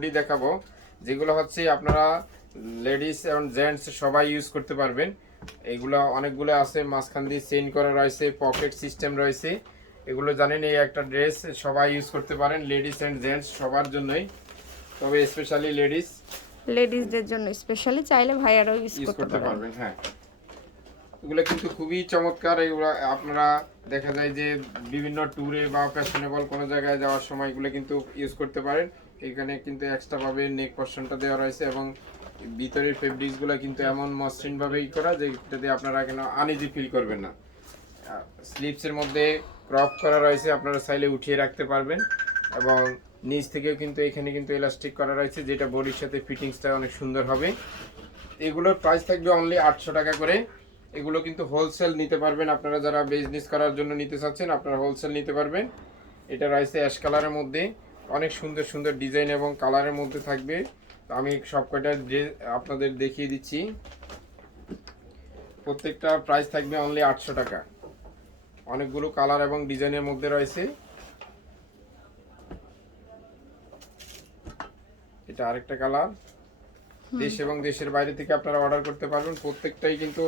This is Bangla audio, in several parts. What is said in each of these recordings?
হুডি দেখাবো, যেগুলো হচ্ছে আপনারা লেডিস এবং জেন্টস সবাই ইউজ করতে পারবেন। এগুলো অনেকগুলো আছে, মাঝখান দিয়ে চেইন করা রয়েছে, পকেট সিস্টেম রয়েছে। এগুলো জানেন, এই একটা ড্রেস সবাই ইউজ করতে পারেন, লেডিস অ্যান্ড জেন্টস সবার জন্যই, তবে স্পেশালি লেডিসদের জন্য স্পেশালি, চাইলে ভাইয়ারাও ইউজ ইউজ করতে করতে পারবেন। পারবেন। হ্যাঁ, এগুলো কিন্তু খুবই চমৎকার। এগুলো আপনারা দেখা যায় যে বিভিন্ন ট্যুরে বা ফ্যাশনেবল কোনো জায়গায় যাওয়ার সময় এগুলো কিন্তু ইউজ করতে পারেন। এখানে কিন্তু এক্সট্রাভাবে নেক পোর্শনটা দেওয়া রয়েছে এবং ভিতরের ফেব্রিক্সগুলো কিন্তু এমন মসৃণভাবেই করা যে এটাতে আপনারা কেন আনইজি ফিল করবেন না। স্লিপসের মধ্যে ক্রপ করা রয়েছে, আপনারা চাইলে উঠিয়ে রাখতে পারবেন এবং নিচ থেকেও কিন্তু এখানে কিন্তু এলাস্টিক করা রয়েছে, যেটা বডির সাথে ফিটিংসটা অনেক সুন্দর হবে। এগুলোর প্রাইস থাকবে অনলি 800 টাকা করে। এগুলো কিন্তু হোলসেল নিতে পারবেন, আপনারা যারা বিজনেস করার জন্য নিতে চাচ্ছেন আপনারা হোলসেল নিতে পারবেন। এটা রয়েছে অ্যাশ কালারের মধ্যে, অনেক সুন্দর সুন্দর ডিজাইন এবং কালারের মধ্যে থাকবে। আমি সব কয়টা আপনাদের দেখিয়ে দিচ্ছি। প্রত্যেকটা প্রাইস থাকবে অনলি 800 টাকা। অনেকগুলো কালার এবং ডিজাইনের মধ্যে রয়েছে। এটা আরেকটা কালার। দেশ এবং দেশের বাইরে থেকে আপনারা অর্ডার করতে পারবেন। প্রত্যেকটাই কিন্তু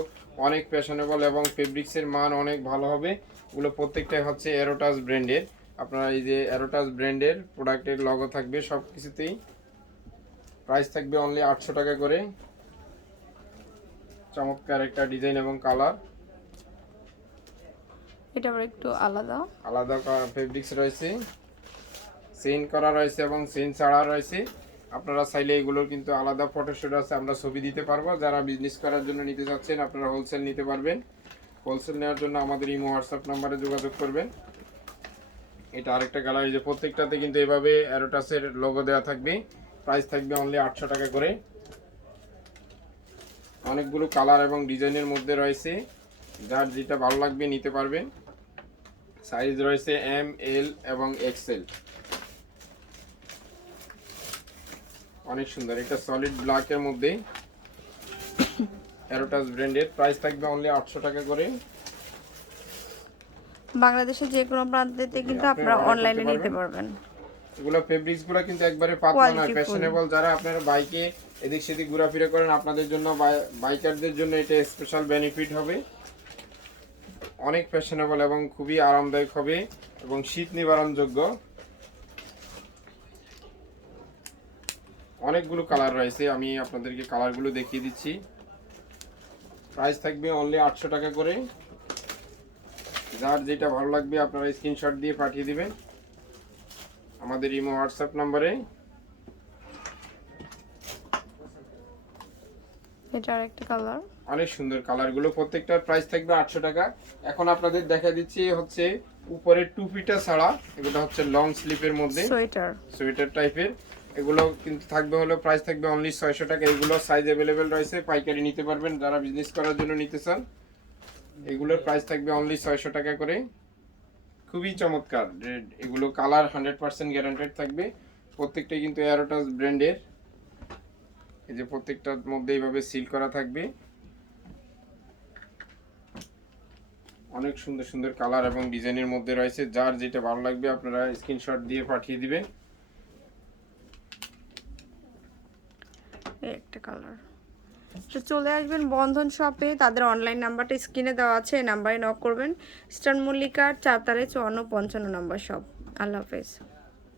অনেক ফ্যাশনেবল এবং ফেব্রিক্সের মান অনেক ভালো হবে। এগুলো প্রত্যেকটাই হচ্ছে অ্যারোটাস ব্র্যান্ডের। আপনারা এই যে অ্যারোটাস ব্র্যান্ডের প্রোডাক্টের লগো থাকবে সব কিছুতেই। প্রাইস থাকবে অনলি 800 টাকা করে। চমৎকার একটা ডিজাইন এবং কালার। এটা আবার একটু আলাদা আলাদা ফেব্রিক্স রয়েছে, চেইন করা রয়েছে এবং চেইন ছাড়া রয়েছে। আপনারা চাইলে এগুলোর কিন্তু আলাদা ফটোশুট আছে, আমরা ছবি দিতে পারবো। যারা বিজনেস করার জন্য নিতে চাচ্ছেন আপনারা হোলসেল নিতে পারবেন। হোলসেল নেওয়ার জন্য আমাদের ইমো হোয়াটসঅ্যাপ নাম্বারে যোগাযোগ করবেন। এটা আরেকটা কালার, এই যে প্রত্যেকটাতে কিন্তু এভাবে অ্যারোটাসের লোগো দেওয়া থাকবে। প্রাইস থাকবে অনলি 800 টাকা করে। অনেকগুলো কালার এবং ডিজাইনের মধ্যে রয়েছে, যার যেটা ভালো লাগবে নিতে পারবেন। সাইজ রয়েছে এম, এল এবং এক্সেল। অনেক সুন্দর, এটা সলিড ব্ল্যাকের মধ্যে অ্যারোটাস ব্র্যান্ডের। প্রাইস থাকবে অনলি 800 টাকা করে। বাংলাদেশের যে কোনো প্রান্তেতে কিন্তু আপনারা অনলাইনে নিতে পারবেন। এগুলো ফেব্রিক্সগুলো কিন্তু একবারে পাতলা নয়, ফ্যাশনেবল। যারা আপনারা বাইকে এদিক সেদিক ঘোরাফেরা করেন আপনাদের জন্য, বাইকারদের জন্য এটা স্পেশাল বেনিফিট হবে। অনেক ফ্যাশনেবল এবং খুবই আরামদায়ক হবে এবং শীত নিবারণযোগ্য। অনেকগুলো কালার রয়েছে, আমি আপনাদেরকে কালারগুলো দেখিয়ে দিচ্ছি। প্রাইস থাকবে অনলি 800 টাকা করে। যার যেটা ভালো লাগবে আপনারা স্ক্রিনশট দিয়ে পাঠিয়ে দিবেন আমাদের ইমো হোয়াটসঅ্যাপ নাম্বারে। এটা আরেকটা কালার, অনেক সুন্দর কালারগুলো। প্রত্যেকটার প্রাইস থাকবে 800 টাকা। এখন আপনাদের দেখা দিচ্ছি হচ্ছে উপরে টুপিটা ছাড়া, এগুলো হচ্ছে লং স্লিপের মধ্যে সোয়েটার টাইপের। এগুলো কিন্তু থাকবে হলো প্রাইস থাকবে অনলি 600 টাকা। এগুলো সাইজ অ্যাভেলেবেল রয়েছে, পাইকারি নিতে পারবেন যারা বিজনেস করার জন্য নিতে চান। এগুলোর প্রাইস থাকবে অনলি 600 টাকা করে। খুবই চমৎকার এগুলো, কালার 100% গ্যারান্টেড থাকবে। প্রত্যেকটাই কিন্তু অ্যারোটাস ব্র্যান্ডের। এই যে প্রত্যেকটার মধ্যে এইভাবে সিল করা থাকবে। অনেক সুন্দর সুন্দর কালার এবং ডিজাইনের মধ্যে রয়েছে, যার যেটা ভালো লাগবে আপনারা স্ক্রিনশট দিয়ে পাঠিয়ে দিবেন। এই একটা কালার। তো চলে আসবেন বন্ধন শপে, তাদের অনলাইন নাম্বারটা স্ক্রিনে দেওয়া আছে, এই নাম্বারে নক করবেন। স্টার মল্লিকার 4 54 55 নাম্বার শপ। আল্লাহ হাফেজ।